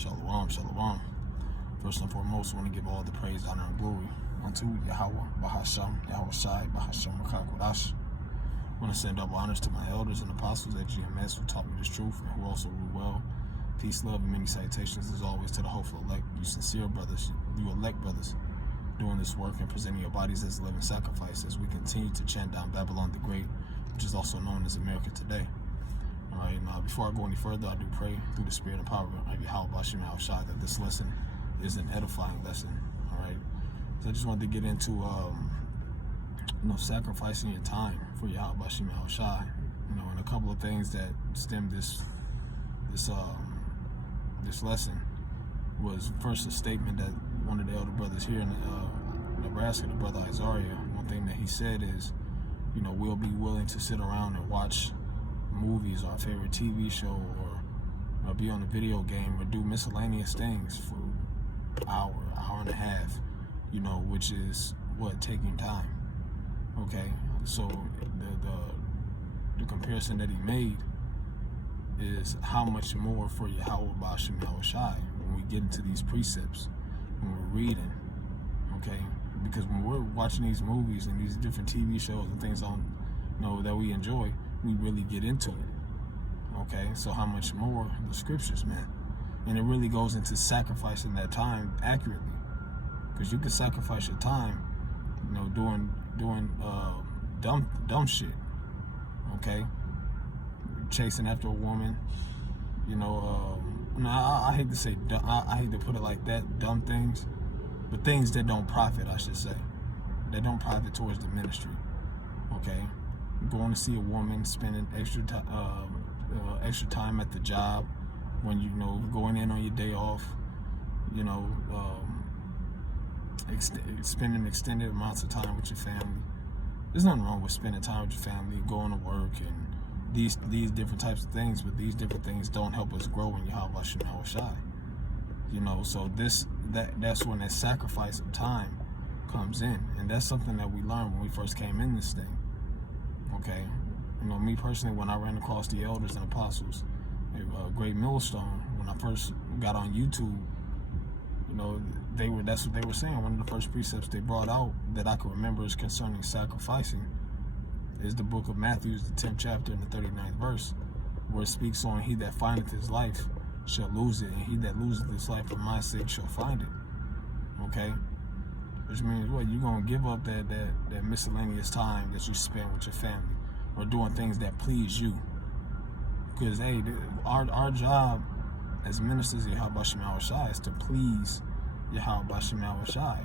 Shalom, shalom. First and foremost, I want to give all the praise, honor, and glory unto Yahweh, Bahasham, Yahweh Shai, Bahasham, Rakakwadash. I want to send double honors to my elders and apostles at GMS who taught me this truth and who also rule well. Peace, love, and many salutations as always to the hopeful elect, you sincere brothers, you elect brothers, doing this work and presenting your bodies as a living sacrifice as we continue to chant down Babylon the Great, which is also known as America today. All right, now before I go any further, I do pray through the spirit and power of Yahweh Bashim Al-Shai that this lesson is an edifying lesson. All right, so I just wanted to get into sacrificing your time for Yahweh Bashim Al-Shai, and a couple of things that stem this lesson was first a statement that one of the elder brothers here in Nebraska, the brother Isaiah, one thing that he said is, we'll be willing to sit around and watch movies, our favorite TV show, or be on a video game, or do miscellaneous things for an hour and a half, which is taking time. Okay, so the comparison that he made is how much more for Yahweh Bashim Yahushai when we get into these precepts, when we're reading, okay? Because when we're watching these movies and these different TV shows and things that we enjoy, we really get into it, okay? So how much more the scriptures, man? And it really goes into sacrificing that time accurately, because you can sacrifice your time, doing dumb shit, okay? Chasing after a woman, I hate to say, I hate to put it like that, dumb things, but things that don't profit, I should say, that don't profit towards the ministry, okay? Going to see a woman, spending extra time at the job, when going in on your day off, spending extended amounts of time with your family. There's nothing wrong with spending time with your family, going to work, and these different types of things, but these different things don't help us grow in Yahweh Shem Shai. So that's when that sacrifice of time comes in, and that's something that we learned when we first came in this thing. Okay, me personally, when I ran across the elders and apostles, Great Millstone, when I first got on YouTube, that's what they were saying. One of the first precepts they brought out that I can remember is concerning sacrificing is the book of Matthew, the 10th chapter and the 39th verse, where it speaks on, he that findeth his life shall lose it, and he that loseth his life for my sake shall find it. Okay? Which means what? You're going to give up that miscellaneous time that you spend with your family, or doing things that please you. Because, hey, our job as ministers of Yahweh Bashim Yahushai is to please Yahweh Bashim Yahushai,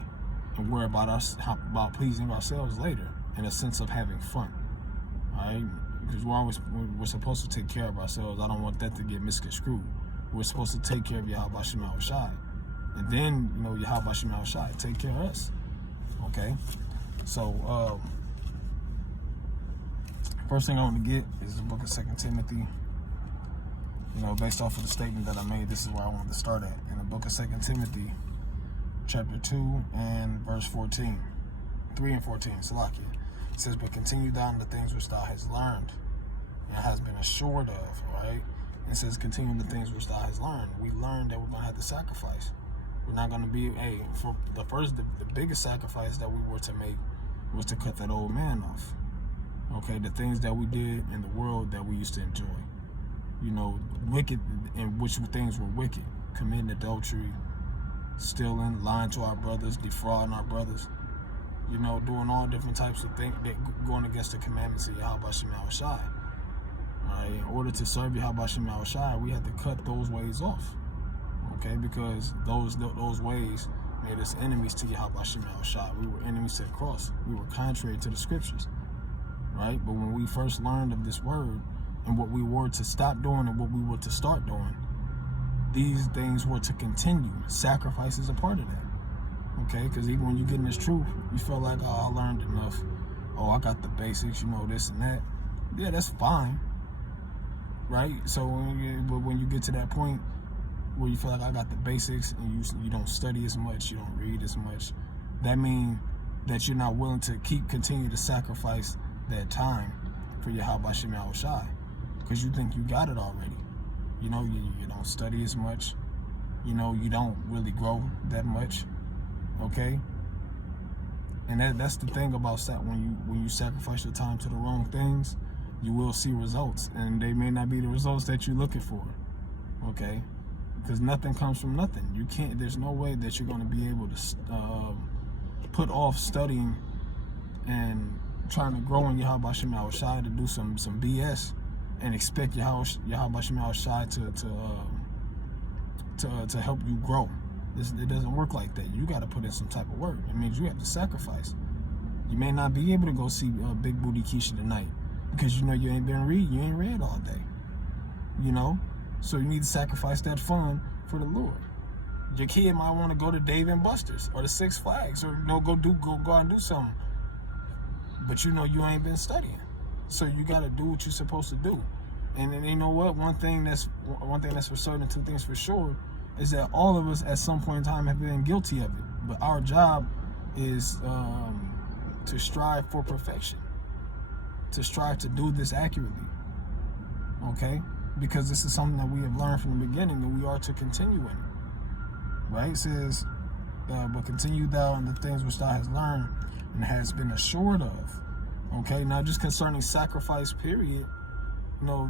and worry about pleasing ourselves later, in a sense of having fun. Alright? Because we're supposed to take care of ourselves. I don't want that to get misconstrued. We're supposed to take care of Yahweh Bashim Yahushai. And then, Yahweh Bashim Yahushai take care of us. Okay? So, first thing I want to get is the book of 2 Timothy. Based off of the statement that I made, this is where I wanted to start at. In the book of 2 Timothy, chapter 2 and verse 14. 3 and 14, Salakia. It says, but continue thou in the things which thou hast learned and hast been assured of, right? It says, continue the things which thou hast learned. We learned that we're going to have to sacrifice. We're not going to be, for the biggest sacrifice that we were to make was to cut that old man off. Okay, the things that we did in the world that we used to enjoy. Wicked, and which things were wicked. Committing adultery, stealing, lying to our brothers, defrauding our brothers. Doing all different types of things that going against the commandments of Yahweh Bashim Yahushai. Alright, in order to serve Yahweh Bashim Yahushai, we had to cut those ways off. Okay, because those ways made us enemies to Yahweh Bashim Yahushai. We were enemies to the cross. We were contrary to the scriptures. Right? But when we first learned of this word, and what we were to stop doing and what we were to start doing, these things were to continue. Sacrifice is a part of that. Okay, because even when you get in this truth, you feel like, I learned enough. I got the basics, this and that. Yeah, that's fine, right? So when you get to that point where you feel like I got the basics, and you don't study as much, you don't read as much, that means that you're not willing to continue to sacrifice that time for Yahweh Bashim Yahushai, because you think you got it already. You don't study as much. you know, you don't really grow that much, okay? And that's the thing about when you sacrifice your time to the wrong things, you will see results, and they may not be the results that you're looking for, okay? Because nothing comes from nothing. You can't. There's no way that you're going to be able to put off studying and trying to grow in Yahweh Shem Yahushai to do some BS and expect Yahweh Shem Yahushai to help you grow. It doesn't work like that. You got to put in some type of work. It means you have to sacrifice. You may not be able to go see Big Booty Keisha tonight because you know you ain't been reading. You ain't read all day. You know, so you need to sacrifice that fun for the Lord. Your kid might want to go to Dave and Buster's or the Six Flags, or go out and do something. But you know you ain't been studying, so you got to do what you're supposed to do. And then, you know what? One thing that's for certain, two things for sure, is that all of us at some point in time have been guilty of it. But our job is to strive for perfection, to strive to do this accurately. Okay, because this is something that we have learned from the beginning, and we are to continue in it. Right? It says, but continue thou in the things which thou hast learned and has been assured of. Okay, now just concerning sacrifice, period. You know,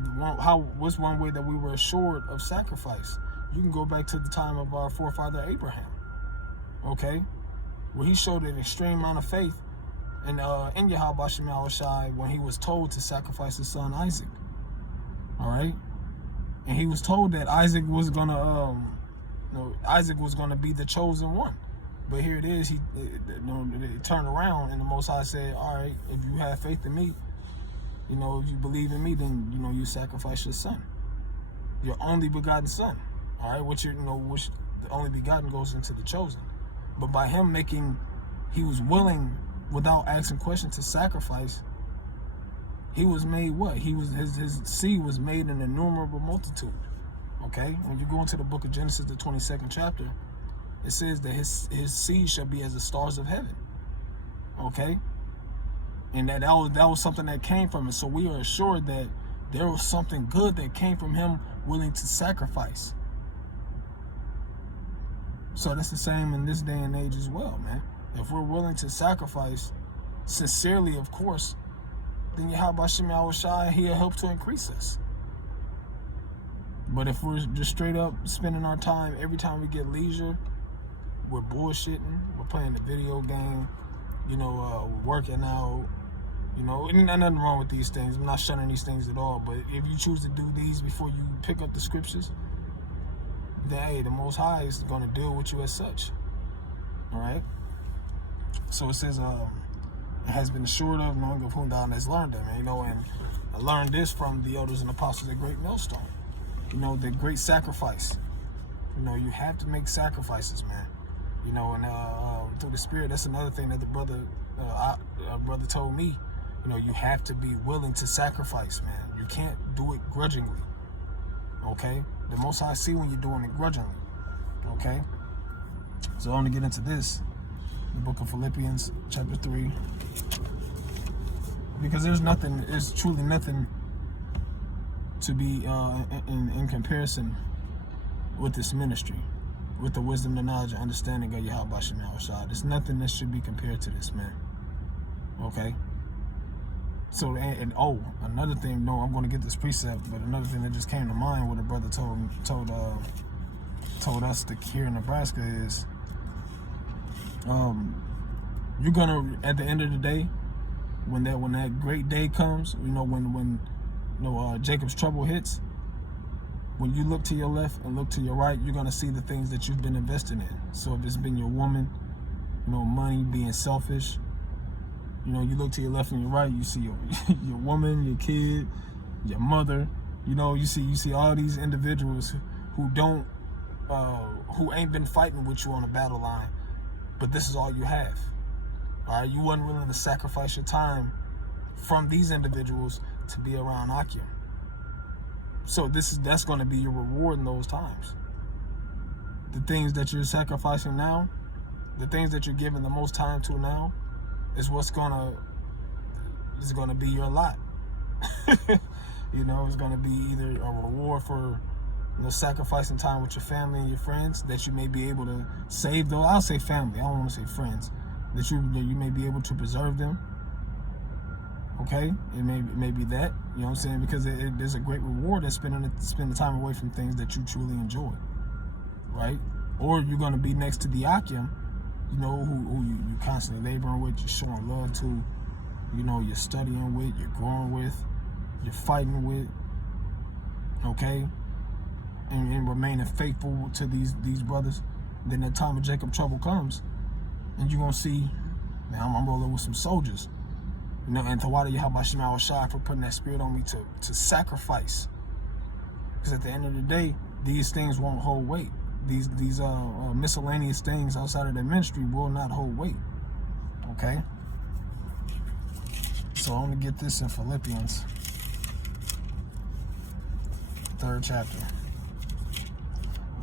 what's one way that we were assured of sacrifice? You can go back to the time of our forefather Abraham. Okay, where he showed an extreme amount of faith in Yahweh Shem Yahushai when he was told to sacrifice his son Isaac. All right, and he was told that Isaac was gonna be the chosen one. But here it is, he turned around, and the Most High said, all right, if you have faith in me, you know, if you believe in me, then, you know, you sacrifice your son, your only begotten son, all right, which the only begotten goes into the chosen. But by him he was willing, without asking questions, to sacrifice. He was made what? His seed was made an innumerable multitude. Okay, when you go into the book of Genesis, the 22nd chapter, it says that his seed shall be as the stars of heaven. Okay, and that was something that came from it. So we are assured that there was something good that came from him willing to sacrifice. So that's the same in this day and age as well, man. If we're willing to sacrifice sincerely, of course, then Yahweh Shem Yahushai, he'll help to increase us. But if we're just straight up spending our time every time we get leisure, we're bullshitting, we're playing the video game, you know, we're working out, you know, and nothing wrong with these things. I'm not shunning these things at all. But if you choose to do these before you pick up the scriptures, then hey, the Most High is going to deal with you as such. All right. So it says, it has been assured of, knowing of whom thou hast learned them. And, you know, and I learned this from the elders and apostles at Great Millstone. You know, the great sacrifice. You know, you have to make sacrifices, man. You know, and through the Spirit, that's another thing that the brother told me. You know, you have to be willing to sacrifice, man. You can't do it grudgingly. Okay? The Most High see when you're doing it grudgingly. Okay? So I want to get into this. The book of Philippians, chapter 3. Because there's truly nothing to be in comparison with this ministry, with the wisdom, the knowledge, and understanding of Yahweh Shem Yahushai. There's nothing that should be compared to this, man. Okay? So, another thing, no, I'm going to get this precept, but another thing that just came to mind, what a brother told us here in Nebraska is, you're going to, at the end of the day, when that great day comes, you know, when Jacob's trouble hits, when you look to your left and look to your right, you're going to see the things that you've been investing in. So if it's been your woman, you know, money, being selfish, you know, you look to your left and your right, you see your woman, your kid, your mother, you know, you see all these individuals who ain't been fighting with you on the battle line, but this is all you have. All right, you wasn't willing to sacrifice your time from these individuals to be around Akim. So that's going to be your reward in those times. The things that you're sacrificing now, the things that you're giving the most time to now, is going to be your lot. You know, it's going to be either a reward for sacrificing time with your family and your friends, that you may be able to save those. I'll say family, I don't want to say friends. That you may be able to preserve them. Okay, it may be that, you know what I'm saying, because there's a great reward in spending time away from things that you truly enjoy, right? Or you're gonna be next to the Akim, who you constantly laboring with, you're showing love to, you're studying with, you're growing with, you're fighting with, okay, and remaining faithful to these brothers. Then the time of Jacob trouble comes, and you're gonna see, man, I'm rolling with some soldiers. And Tawada Yahweh Shema Shai for putting that spirit on me to sacrifice. Because at the end of the day, these things won't hold weight. These miscellaneous things outside of the ministry will not hold weight. Okay? So I'm going to get this in Philippians, 3rd chapter,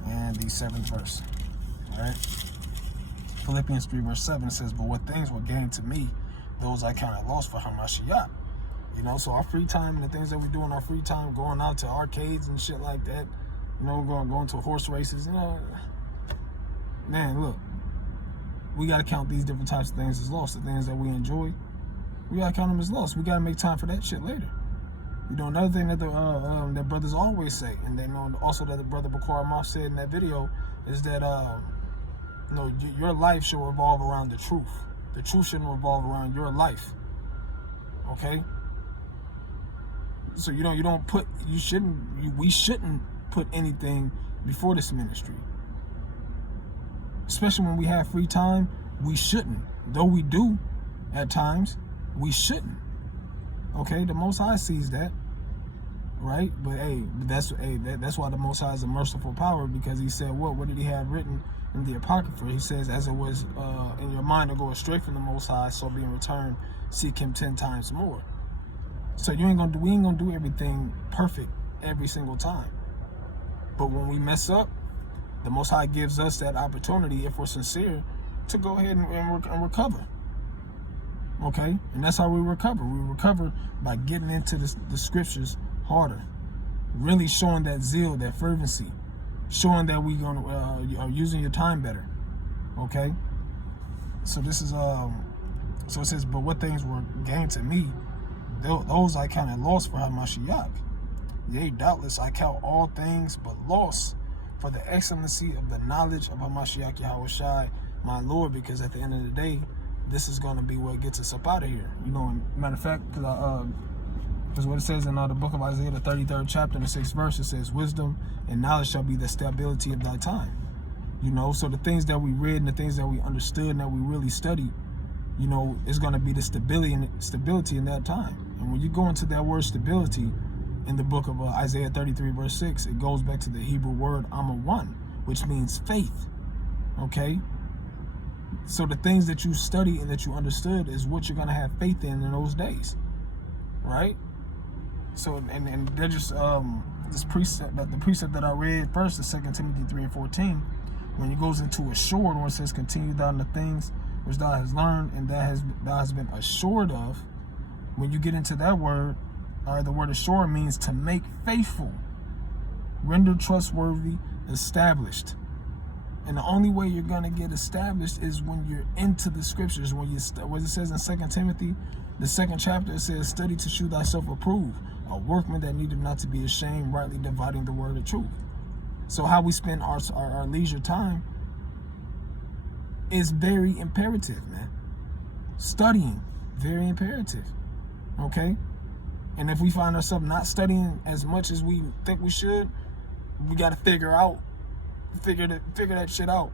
and the 7th verse. Alright? Philippians 3 verse 7 says, "But what things were gained to me, those I counted lost for Hamashiach." So our free time and the things that we do in our free time, going out to arcades and shit like that, going to horse races, man, look, we got to count these different types of things as lost. The things that we enjoy, we got to count them as lost. We got to make time for that shit later. Another thing that that brothers always say, and then also that the brother Bakar Moff said in that video, is that your life should revolve around the truth. The truth shouldn't revolve around your life. Okay? So we shouldn't put anything before this ministry. Especially when we have free time, we shouldn't. Though we do at times, we shouldn't. Okay? The Most High sees that. Right? But that's why the Most High is a merciful power, because he said what did he have written in the Apocrypha? He says, as it was in your mind to go astray from the Most High, so be in return seek him 10 times more. So we ain't gonna do everything perfect every single time. But when we mess up, the Most High gives us that opportunity, if we're sincere, to go ahead and recover. Okay? And that's how we recover. We recover by getting into the scriptures harder, really showing that zeal, that fervency, showing that we are using your time better. Okay? So this is so it says, "But what things were gained to me, those I counted lost for Hamashiach. Yea, doubtless I count all things but loss for the excellency of the knowledge of Hamashiach Yahweh Shai, my Lord," because at the end of the day, this is going to be what gets us up out of here. Matter of fact, because what it says in the book of Isaiah, the 33rd chapter, and the 6th verse, it says, "Wisdom and knowledge shall be the stability of thy time." So the things that we read and the things that we understood and that we really studied, is going to be the stability in that time. And when you go into that word stability in the book of Isaiah 33 verse 6, it goes back to the Hebrew word Amawan, which means faith. Okay? So the things that you study and that you understood is what you're going to have faith in those days. Right? So, and they're just, this precept, the precept that I read first is 2 Timothy 3 and 14, when it goes into assured, where it says, "Continue thou in the things which thou hast learned and thou hast been assured of." When you get into that word, the word assured means to make faithful, render trustworthy, established. And the only way you're going to get established is when you're into the scriptures. What it says in 2 Timothy, the 2nd chapter, it says, "Study to shew thyself approved, a workman that needed not to be ashamed, rightly dividing the word of truth." So how we spend our leisure time is very imperative, man. Studying, very imperative. Okay? And if we find ourselves not studying as much as we think we should, we got to figure that shit out.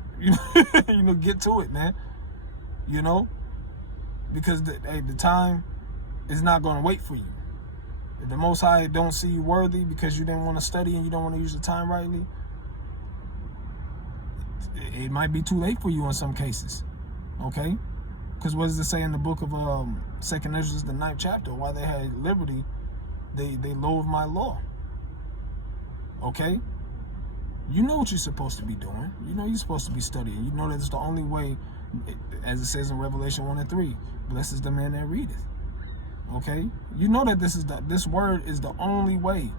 Get to it, man. Because the time is not going to wait for you. If the Most High don't see you worthy because you didn't want to study and you don't want to use the time rightly, it might be too late for you in some cases. Okay? Because what does it say in the book of 2nd Ezra, the 9th chapter? While they had liberty, they loathed my law. Okay? You know what you're supposed to be doing. You're supposed to be studying. You know that it's the only way, as it says in Revelation 1 and 3, "Blessed is the man that readeth." Okay? You know that this word is the only way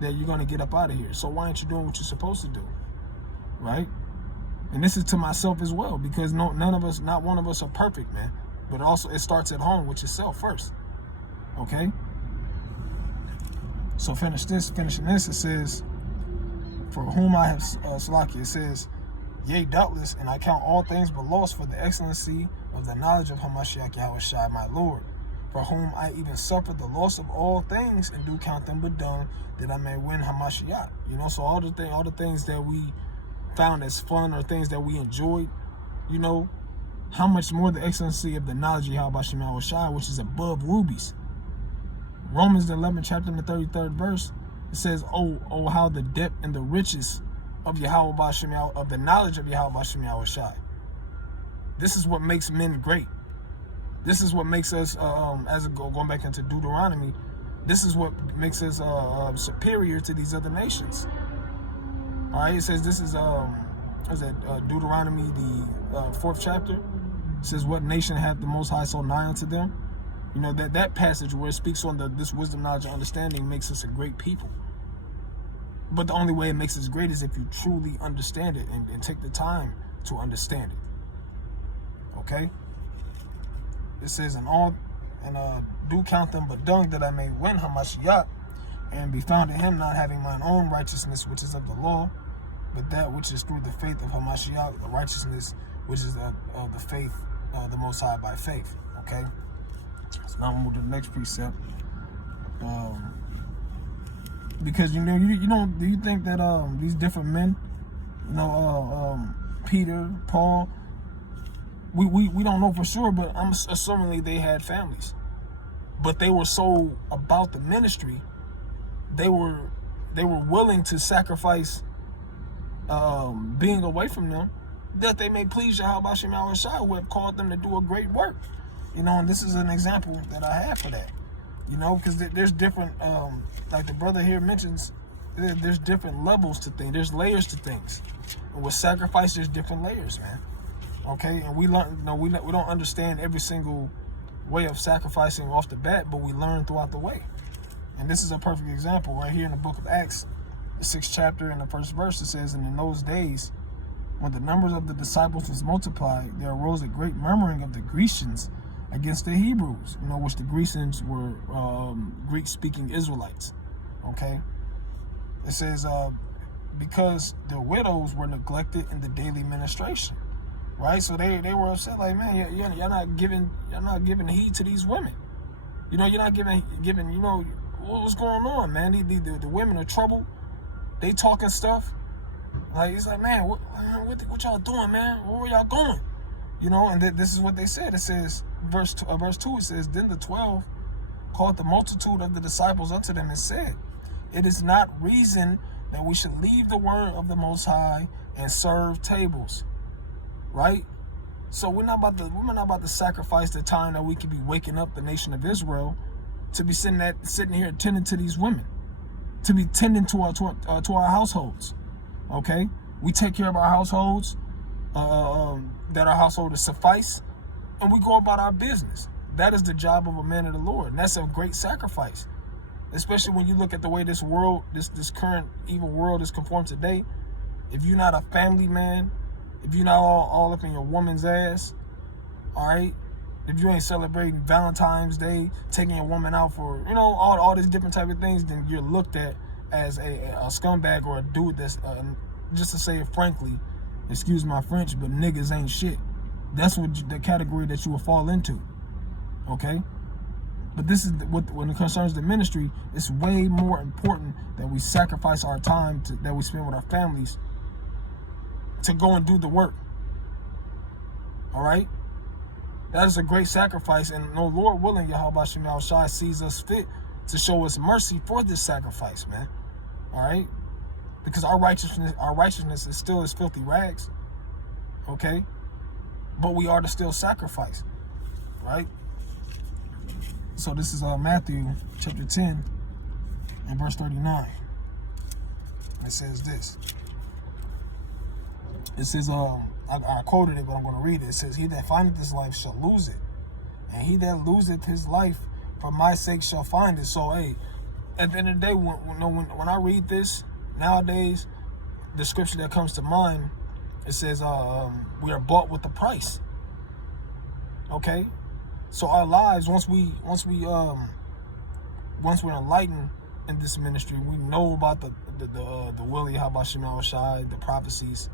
that you're going to get up out of here. So why aren't you doing what you're supposed to do? Right? And this is to myself as well, because none of us, not one of us are perfect, man. But also it starts at home with yourself first. Okay? So finishing this, it says, for whom I have, Salaki, it says, yea, doubtless, and I count all things but loss for the excellency of the knowledge of Hamashiach Yahushua, my Lord, for whom I even suffered the loss of all things, and do count them but dung, that I may win Hamashiach. You know, so all the things that we found as fun, or things that we enjoyed, you know, how much more the excellency of the knowledge of Yahushua, which is above rubies. Romans the 11th chapter and the 33rd verse, it says, oh, how the depth and the riches of Yahweh, of the knowledge of Yahushua. This is what makes men great. This is what makes us, going back into Deuteronomy, this is what makes us superior to these other nations. All right, it says, this is Deuteronomy, the 4th chapter. It says, what nation hath the Most High so nigh unto them? You know, that passage where it speaks on this wisdom, knowledge, and understanding makes us a great people. But the only way it makes us great is if you truly understand it and take the time to understand it. Okay? It says, do count them but dung, that I may win Hamashiach, and be found in him, not having mine own righteousness, which is of the law, but that which is through the faith of Hamashiach, the righteousness which is of the faith of the Most High by faith. Okay? So now we'll move to the next precept. Because do you think that these different men, Peter, Paul, we don't know for sure, but I'm assuming they had families. But they were so about the ministry, they were willing to sacrifice being away from them, that they may please Yahweh Shai, who have called them to do a great work. And this is an example that I have for that. Because there's different, like the brother here mentions, there's different levels to things. There's layers to things. And with sacrifice, there's different layers, man. Okay? And we learn, we don't understand every single way of sacrificing off the bat, but we learn throughout the way. And this is a perfect example right here in the book of Acts, the 6th chapter and the 1st verse. It says, and in those days, when the numbers of the disciples was multiplied, there arose a great murmuring of the Grecians against the Hebrews, which the Grecians were Greek-speaking Israelites. Okay? It says, because their widows were neglected in the daily ministration. Right? So they were upset, like, man, you're not giving heed to these women. You're not giving, what's going on, man? The women are trouble. They talking stuff. Like, it's like, man, what y'all doing, man? Where y'all going? And this is what they said. It says, verse 2, it says, then the 12 called the multitude of the disciples unto them and said, it is not reason that we should leave the word of the Most High and serve tables. Right? So we're not about to sacrifice the time that we could be waking up the nation of Israel to be sitting here tending to these women, to be tending to our households. Okay? We take care of our households, that our household is suffice, and we go about our business. That is the job of a man of the Lord, and that's a great sacrifice. Especially when you look at the way this world, this current evil world is conformed today. If you're not a family man, if you're not all up in your woman's ass, all right? If you ain't celebrating Valentine's Day, taking a woman out for, all these different type of things, then you're looked at as a scumbag or a dude that's, just to say it frankly, excuse my French, but niggas ain't shit. That's what the category that you will fall into, okay? But this is when it concerns the ministry, it's way more important that we sacrifice our time that we spend with our families to go and do the work. All right? That is a great sacrifice, and no, Lord willing, Yahweh Shai sees us fit to show us mercy for this sacrifice, man. All right? Because our righteousness is still as filthy rags. Okay? But we are to still sacrifice. Right? So this is Matthew chapter 10 and verse 39. It says this. It says, I quoted it, but I'm going to read it. It says, he that findeth his life shall lose it, and he that loseth his life for my sake shall find it. So, hey, at the end of the day, when I read this nowadays, the scripture that comes to mind, it says, we are bought with a price. Okay, so our lives, once we're enlightened in this ministry, we know about the will of Yahweh Shema Shai, the prophecies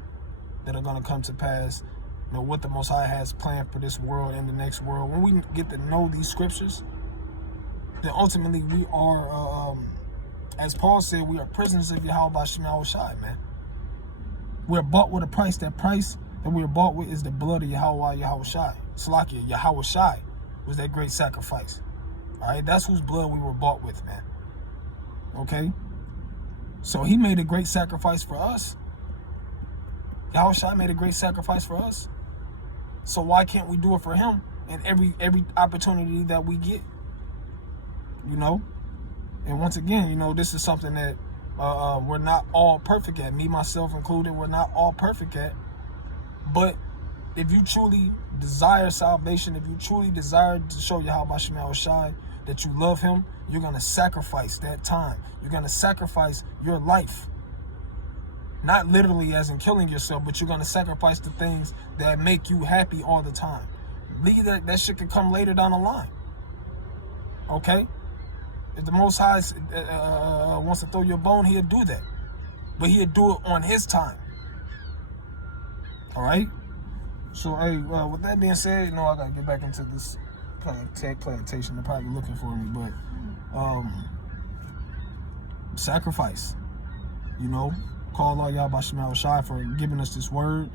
that are going to come to pass, you know, what the Most High has planned for this world and the next world. When we get to know these scriptures, then ultimately we are, as Paul said, we are prisoners of Yahweh Shema Shai, man. We're bought with a price. That price that we are bought with is the blood of Yahweh Shai. Salakia, Yahweh Shai was that great sacrifice. All right, that's whose blood we were bought with, man. Okay, so he made a great sacrifice for us. Yahweh Shai made a great sacrifice for us. So why can't we do it for him in every opportunity that we get? You know, and once again, you know, this is something that we're not all perfect at. Me, myself included, we're not all perfect at. But if you truly desire salvation, if you truly desire to show Yahweh Shema Shai that you love him, you're going to sacrifice that time. You're going to sacrifice your life. Not literally as in killing yourself, but you're going to sacrifice the things that make you happy all the time. Leave that shit can come later down the line. Okay? If the Most High wants to throw you a bone, he'll do that. But he'll do it on his time. All right? So, hey, with that being said, you know, I got to get back into this plantation. They're probably looking for me, but sacrifice. You know, call Allah Yahweh Shema Shai for giving us this word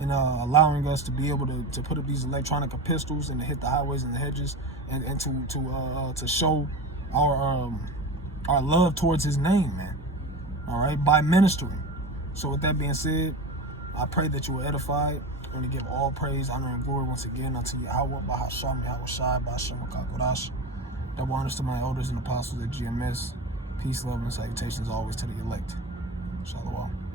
and allowing us to be able to put up these electronic pistols and to hit the highways and the hedges and to show our love towards his name, man. All right, by ministering. So with that being said, I pray that you were edified. I'm going to give all praise, honor, and glory once again unto Yahweh, Bahasham, Yahweh Shai, Bahasham, Kakodash. Double honors to my elders and apostles at GMS. Peace, love, and salutations always to the elect. Shalom.